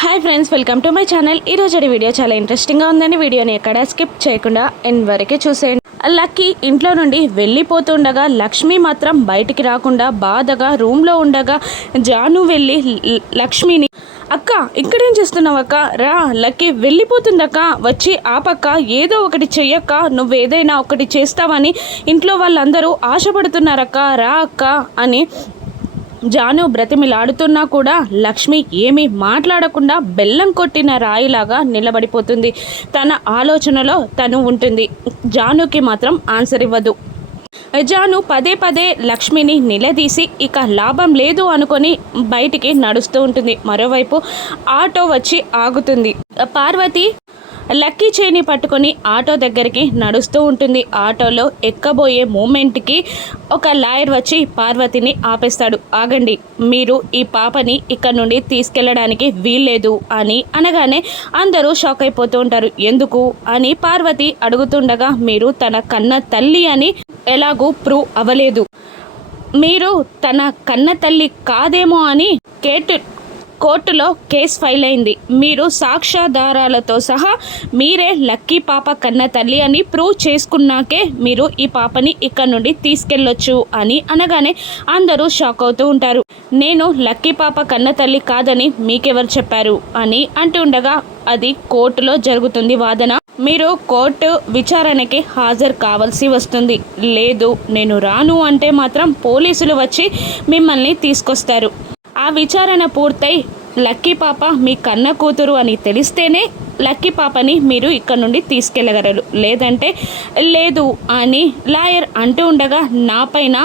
Hi friends welcome to my channel ఈ రోజు video చాలా ఇంట్రెస్టింగ్గా ఉందండి. వీడియోని ఎక్కడ స్కిప్ చేయకుండా ఎండ్ వరకే చూసేయండి. లక్కీ ఇంట్లో నుండి వెళ్ళిపోతుండగా లక్ష్మి మాత్రం బయటికి రాకుండా బాధగా రూమ్లో ఉండగా జాను వెళ్ళి లక్ష్మిని అక్క ఇక్కడేం చేస్తున్నావు అక్క? రా లక్కీ వెళ్ళిపోతుందక్క. వచ్చి ఆపక్క. ఏదో ఒకటి చెయ్యక్క. నువ్వు ఏదైనా ఒకటి చేస్తావని ఇంట్లో వాళ్ళందరూ ఆశపడుతున్నారక్క. రా అక్క అని జాను బ్రతిమిలాడుతున్నా కూడా లక్ష్మి ఏమీ మాట్లాడకుండా బెల్లం కొట్టిన రాయిలాగా నిలబడిపోతుంది. తన ఆలోచనలో తను ఉంటుంది. జానుకి మాత్రం ఆన్సర్ ఇవ్వదు. జాను పదే పదే లక్ష్మిని నిలదీసి ఇక లాభం లేదు అనుకొని బయటికి నడుస్తూ ఉంటుంది. మరోవైపు ఆటో వచ్చి ఆగుతుంది. పార్వతి లక్కీ చేని పట్టుకొని ఆటో దగ్గరికి నడుస్తూ ఉంటుంది. ఆటోలో ఎక్కబోయే మూమెంట్కి ఒక లాయర్ వచ్చి పార్వతిని ఆపేస్తాడు. ఆగండి మీరు ఈ పాపని ఇక్కడ నుండి తీసుకెళ్ళడానికి వీల్లేదు అని అనగానే అందరూ షాక్ అయిపోతూ ఉంటారు. ఎందుకు? అని పార్వతి అడుగుతుండగా మీరు తన కన్న తల్లి అని ఎలాగూ ప్రూవ్ అవ్వలేదు. మీరు తన కన్న తల్లి కాదేమో అని కేటు కోర్టులో కేసు ఫైల్ అయింది. మీరు సాక్ష్యాధారాలతో సహా మీరే లక్కీ పాప కన్న తల్లి అని ప్రూవ్ చేసుకున్నాకే మీరు ఈ పాపని ఇక్కడ నుండి తీసుకెళ్ళొచ్చు అని అనగానే అందరూ షాక్ అవుతూ ఉంటారు. నేను లక్కీ పాప కన్న తల్లి కాదని మీకెవరు చెప్పారు? అని అంటుండగా అది కోర్టులో జరుగుతుంది వాదన. మీరు కోర్టు విచారణకి హాజరు కావాల్సి వస్తుంది. లేదు నేను రాను అంటే మాత్రం పోలీసులు వచ్చి మిమ్మల్ని తీసుకొస్తారు. ఆ విచారణ పూర్తయి లక్కీ పాప మీ కన్న కూతురు అని తెలిస్తేనే లక్కీ పాపని మీరు ఇక్కడ నుండి తీసుకెళ్ళగలరు లేదంటే లేదు అని లాయర్ అంటూ ఉండగా నా పైన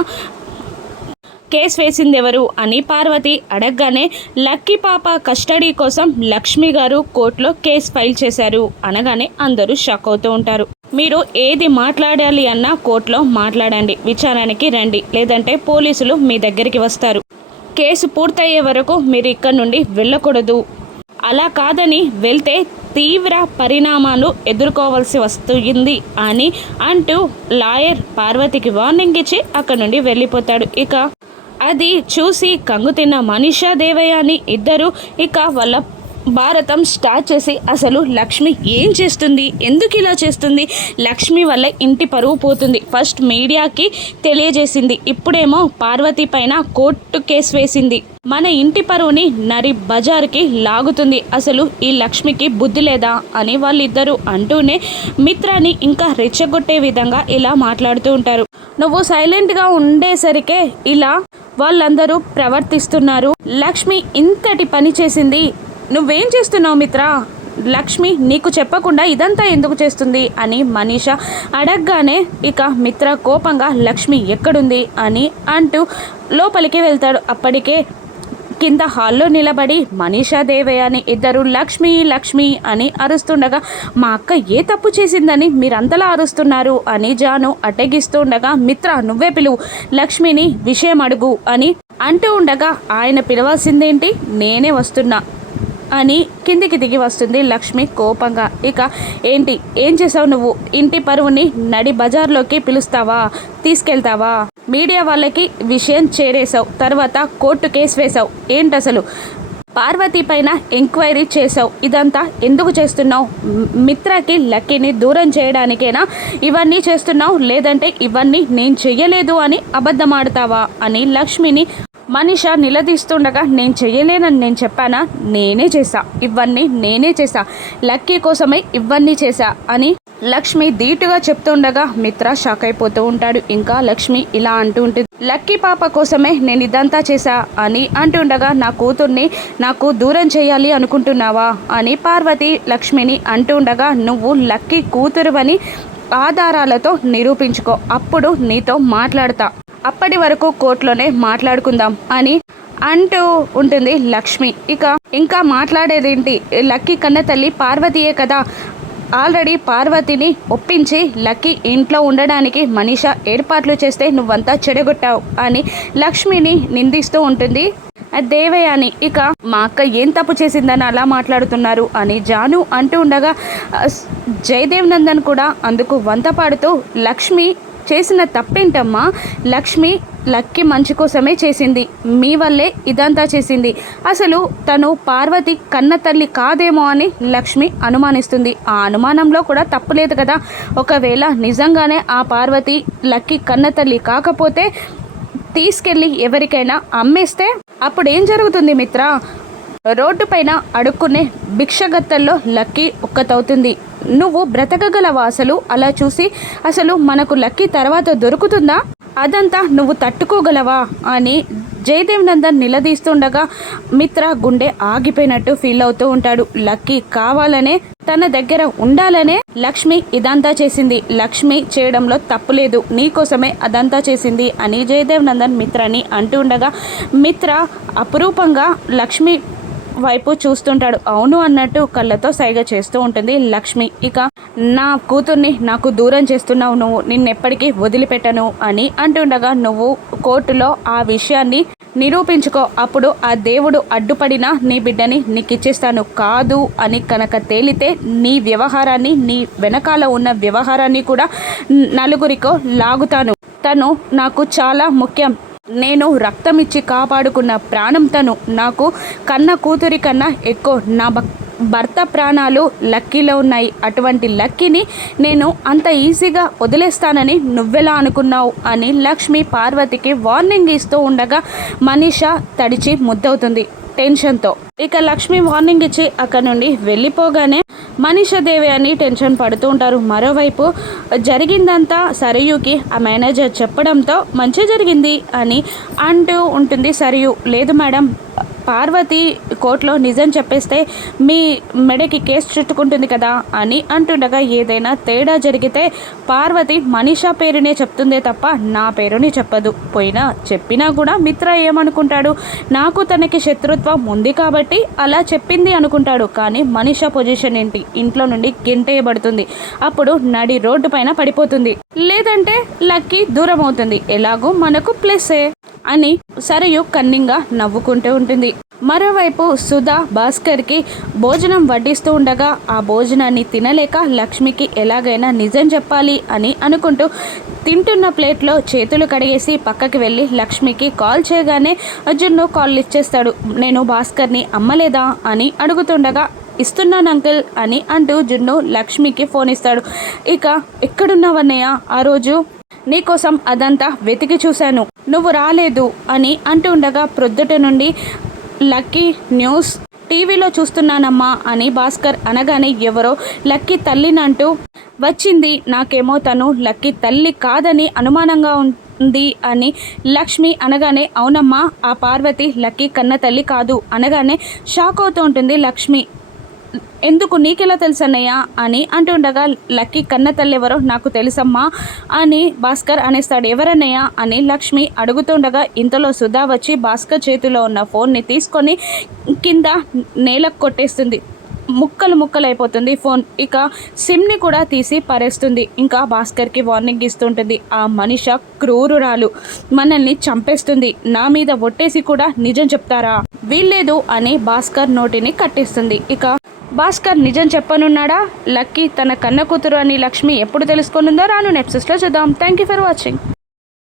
కేసు వేసింది ఎవరు అని పార్వతి అడగగానే లక్కీ పాప కస్టడీ కోసం లక్ష్మి గారు కోర్టులో కేసు ఫైల్ చేశారు అనగానే అందరూ షాక్ అవుతూ ఉంటారు. మీరు ఏది మాట్లాడాలి అన్నా కోర్టులో మాట్లాడండి. విచారణకి రండి. లేదంటే పోలీసులు మీ దగ్గరికి వస్తారు. కేసు పూర్తయ్యే వరకు మీరు ఇక్కడ నుండి వెళ్ళకూడదు. అలా కాదని వెళ్తే తీవ్ర పరిణామాలు ఎదుర్కోవాల్సి వస్తుంది అని అంటూ లాయర్ పార్వతికి వార్నింగ్ ఇచ్చి అక్కడ నుండి వెళ్ళిపోతాడు. ఇక అది చూసి కంగు తిన్న మనీషా దేవయ్య అని ఇద్దరు ఇక వాళ్ళ భారతం స్టార్ట్ చేసి అసలు లక్ష్మి ఏం చేస్తుంది? ఎందుకు ఇలా చేస్తుంది? లక్ష్మి వల్ల ఇంటి పరువు పోతుంది. ఫస్ట్ మీడియాకి తెలియజేసింది. ఇప్పుడేమో పార్వతి పైన కోర్టు కేసు వేసింది. మన ఇంటి పరువుని నరి బజార్కి లాగుతుంది. అసలు ఈ లక్ష్మికి బుద్ధి లేదా అని వాళ్ళిద్దరూ అంటూనే మిత్రాన్ని ఇంకా రెచ్చగొట్టే విధంగా ఇలా మాట్లాడుతూ ఉంటారు. నువ్వు సైలెంట్గా ఉండేసరికే ఇలా వాళ్ళందరూ ప్రవర్తిస్తున్నారు. లక్ష్మి ఇంతటి పని చేసింది నువ్వేం చేస్తున్నావు మిత్ర? లక్ష్మి నీకు చెప్పకుండా ఇదంతా ఎందుకు చేస్తుంది? అని మనీష అడగగానే ఇక మిత్ర కోపంగా లక్ష్మి ఎక్కడుంది? అని అంటూ లోపలికి వెళ్తాడు. అప్పటికే కింద హాల్లో నిలబడి మనీషా దేవయ్య అని ఇద్దరు లక్ష్మి లక్ష్మి అని అరుస్తుండగా మా అక్క ఏ తప్పు చేసిందని మీరంతలా అరుస్తున్నారు? అని జాను అడ్డగిస్తుండగా మిత్ర నువ్వే పిలువు లక్ష్మిని విషయం అడుగు అని అంటూ ఉండగా ఆయన పిలవాల్సిందేంటి? నేనే వస్తున్నా. అని కిందికి దిగి వస్తుంది లక్ష్మి కోపంగా. ఇక ఏంటి? ఏం చేసావు నువ్వు? ఇంటి పరువుని నడి బజార్లోకి పిలుస్తావా? తీసుకెళ్తావా? మీడియా వాళ్ళకి విషయం చేరేసావు తర్వాత కోర్టు కేసు వేశావు. ఏంటి అసలు పార్వతి పైన ఎంక్వైరీ చేసావు ఇదంతా ఎందుకు చేస్తున్నావు? మిత్రకి లక్కీని దూరం చేయడానికేనా? ఇవన్నీ చేస్తున్నావు. లేదంటే ఇవన్నీ నేను చెయ్యలేదు అని అబద్ధమాడతావా? అని లక్ష్మిని మనిష నిలదీస్తుండగా నేను చేయలేనని నేను చెప్పానా? నేనే చేశా. ఇవన్నీ నేనే చేశా. లక్కీ కోసమే ఇవన్నీ చేశా అని లక్ష్మి ధీటుగా చెప్తుండగా మిత్ర షాక్ అయిపోతూ ఉంటాడు. ఇంకా లక్ష్మి ఇలా అంటూ ఉంటుంది లక్కీ పాప కోసమే నేను ఇదంతా చేశా అని అంటుండగా నా కూతుర్ని నాకు దూరం చేయాలి అనుకుంటున్నావా? అని పార్వతి లక్ష్మిని అంటుండగా నువ్వు లక్కీ కూతురువని ఆధారాలతో నిరూపించుకో. అప్పుడు నీతో మాట్లాడతా. అప్పటి వరకు కోర్టులోనే మాట్లాడుకుందాం అని అంటూ ఉంటుంది లక్ష్మి. ఇక ఇంకా మాట్లాడేదేంటి? లక్కీ కన్న తల్లి పార్వతీయే కదా. ఆల్రెడీ పార్వతిని ఒప్పించి లక్కీ ఇంట్లో ఉండడానికి మనీష ఏర్పాట్లు చేస్తే నువ్వంతా చెడగొట్టావు అని లక్ష్మిని నిందిస్తూ ఉంటుంది దేవయాని. ఇక మా అక్క ఏం తప్పు చేసిందని అలా మాట్లాడుతున్నారు అని జాను అంటూ ఉండగా జయదేవ్ నందన్ కూడా అందుకు వంత పాడుతూ లక్ష్మి చేసిన తప్పేంటమ్మా? లక్ష్మి లక్కీ మంచి కోసమే చేసింది. మీ వల్లే ఇదంతా చేసింది. అసలు తను పార్వతి కన్న తల్లి కాదేమో అని లక్ష్మి అనుమానిస్తుంది. ఆ అనుమానంలో కూడా తప్పులేదు కదా? ఒకవేళ నిజంగానే ఆ పార్వతి లక్కీ కన్న తల్లి కాకపోతే తీసుకెళ్ళి ఎవరికైనా అమ్మేస్తే అప్పుడు ఏం జరుగుతుంది మిత్ర? రోడ్డు పైన అడుక్కునే భిక్షగత్తల్లో లక్కీ ఒక్కతవుతుంది. నువ్వు బ్రతకగలవా అసలు అలా చూసి అసలు మనకు లక్కీ తర్వాత దొరుకుతుందా? అదంతా నువ్వు తట్టుకోగలవా? అని జయదేవ్ నందన్ నిలదీస్తుండగా మిత్ర గుండె ఆగిపోయినట్టు ఫీల్ అవుతూ ఉంటాడు. లక్కీ కావాలనే తన దగ్గర ఉండాలనే లక్ష్మి ఇదంతా చేసింది. లక్ష్మి చేయడంలో తప్పులేదు నీకోసమే అదంతా చేసింది అని జయదేవ్ నందన్ మిత్రని అంటూ ఉండగా మిత్ర అపురూపంగా లక్ష్మి వైపు చూస్తుంటాడు. అవును అన్నట్టు కళ్ళతో సైగ చేస్తూ ఉంటుంది లక్ష్మి. ఇక నా కూతుర్ని నాకు దూరం చేస్తున్నావు నువ్వు నిన్నెప్పటికీ వదిలిపెట్టను అని అంటుండగా నువ్వు కోర్టులో ఆ విషయాన్ని నిరూపించుకో. అప్పుడు ఆ దేవుడు అడ్డుపడినా నీ బిడ్డని నీకు ఇచ్చేస్తాను కాదు అని కనుక తేలితే నీ వ్యవహారాన్ని నీ వెనకాల ఉన్న వ్యవహారాన్ని కూడా నలుగురికో లాగుతాను. తను నాకు చాలా ముఖ్యం. నేను రక్తం ఇచ్చి కాపాడుకున్న ప్రాణం తను. నాకు కన్న కూతురి కన్నా ఎక్కువ నా భక్ భర్త ప్రాణాలు లక్కీలో ఉన్నాయి. అటువంటి లక్కీని నేను అంత ఈజీగా వదిలేస్తానని నువ్వెలా అనుకున్నావు? అని లక్ష్మి పార్వతికి వార్నింగ్ ఇస్తూ ఉండగా మనీష తడిచి ముద్దవుతుంది టెన్షన్తో. ఇక లక్ష్మి వార్నింగ్ ఇచ్చి అక్కడ నుండి వెళ్ళిపోగానే దేవి అని టెన్షన్ పడుతూ ఉంటారు. మరోవైపు జరిగిందంతా సరయుకి ఆ మేనేజర్ చెప్పడంతో మంచి జరిగింది అని అంటూ ఉంటుంది సరియు. లేదు మేడం పార్వతి కోర్టులో నిజం చెప్పేస్తే మీ మెడకి కేసు చుట్టుకుంటుంది కదా అని అంటుండగా ఏదైనా తేడా జరిగితే పార్వతి మనీషా పేరునే చెప్తుందే తప్ప నా పేరుని చెప్పదు. పోయినా చెప్పినా కూడా మిత్ర ఏమనుకుంటాడు? నాకు తనకి శత్రుత్వం ఉంది కాబట్టి అలా చెప్పింది అనుకుంటాడు. కానీ మనీషా పొజిషన్ ఏంటి? ఇంట్లో నుండి గెంటేయబడుతుంది. అప్పుడు నడి రోడ్డు పైన పడిపోతుంది. లేదంటే లక్కీ దూరం అవుతుంది ఎలాగో మనకు ప్లస్సే అని సరయు కన్నింగా నవ్వుకుంటూ ఉంటుంది. మరోవైపు సుధా భాస్కర్కి భోజనం వడ్డిస్తూ ఉండగా ఆ భోజనాన్ని తినలేక లక్ష్మికి ఎలాగైనా నిజం చెప్పాలి అని అనుకుంటూ తింటున్న ప్లేట్లో చేతులు కడిగేసి పక్కకి వెళ్ళి లక్ష్మికి కాల్ చేయగానే అర్జున్ను కాల్ ఇచ్చేస్తాడు. నేను భాస్కర్ని అమ్మలేదా అని అడుగుతుండగా ఇస్తున్నాను అంకుల్ అని అంటూ జున్ను లక్ష్మికి ఫోన్ ఇస్తాడు. ఇక ఎక్కడున్నావన్నయ్య? ఆ రోజు నీకోసం అదంతా వెతికి చూశాను. నువ్వు రాలేదు అని అంటుండగా ప్రొద్దుట నుండి లక్కీ న్యూస్ టీవీలో చూస్తున్నానమ్మా అని భాస్కర్ అనగానే ఎవరో లక్కీ తల్లినంటూ వచ్చింది నాకేమో తను లక్కీ తల్లి కాదని అనుమానంగా ఉంది అని లక్ష్మి అనగానే అవునమ్మా ఆ పార్వతి లక్కీ కన్న తల్లి కాదు అనగానే షాక్ అవుతూ ఉంటుంది లక్ష్మి. ఎందుకు నీకెలా తెలుసు అన్నయ్య అని అంటుండగా లక్కీ కన్న తల్లి ఎవరో నాకు తెలుసమ్మా అని భాస్కర్ అనేస్తాడు. ఎవరన్నయ్య? అని లక్ష్మి అడుగుతుండగా ఇంతలో సుధా వచ్చి భాస్కర్ చేతిలో ఉన్న ఫోన్ని తీసుకొని కింద నేలకు కొట్టేస్తుంది. ముక్కలు ముక్కలు అయిపోతుంది ఫోన్ ఇక సిమ్ని కూడా తీసి పరేస్తుంది. ఇంకా భాస్కర్కి వార్నింగ్ ఇస్తుంటుంది. ఆ మనిష క్రూరురాలు. మనల్ని చంపేస్తుంది. నా మీద ఒట్టేసి కూడా నిజం చెప్తారా? వీల్లేదు అని భాస్కర్ నోటిని కట్టేస్తుంది. ఇక భాస్కర్ నిజం చెప్పనున్నాడా? లక్కీ తన కన్న కూతురు అని లక్ష్మి ఎప్పుడు తెలుసుకునుందో రాను నెప్సెస్లో చూద్దాం. Thank you for watching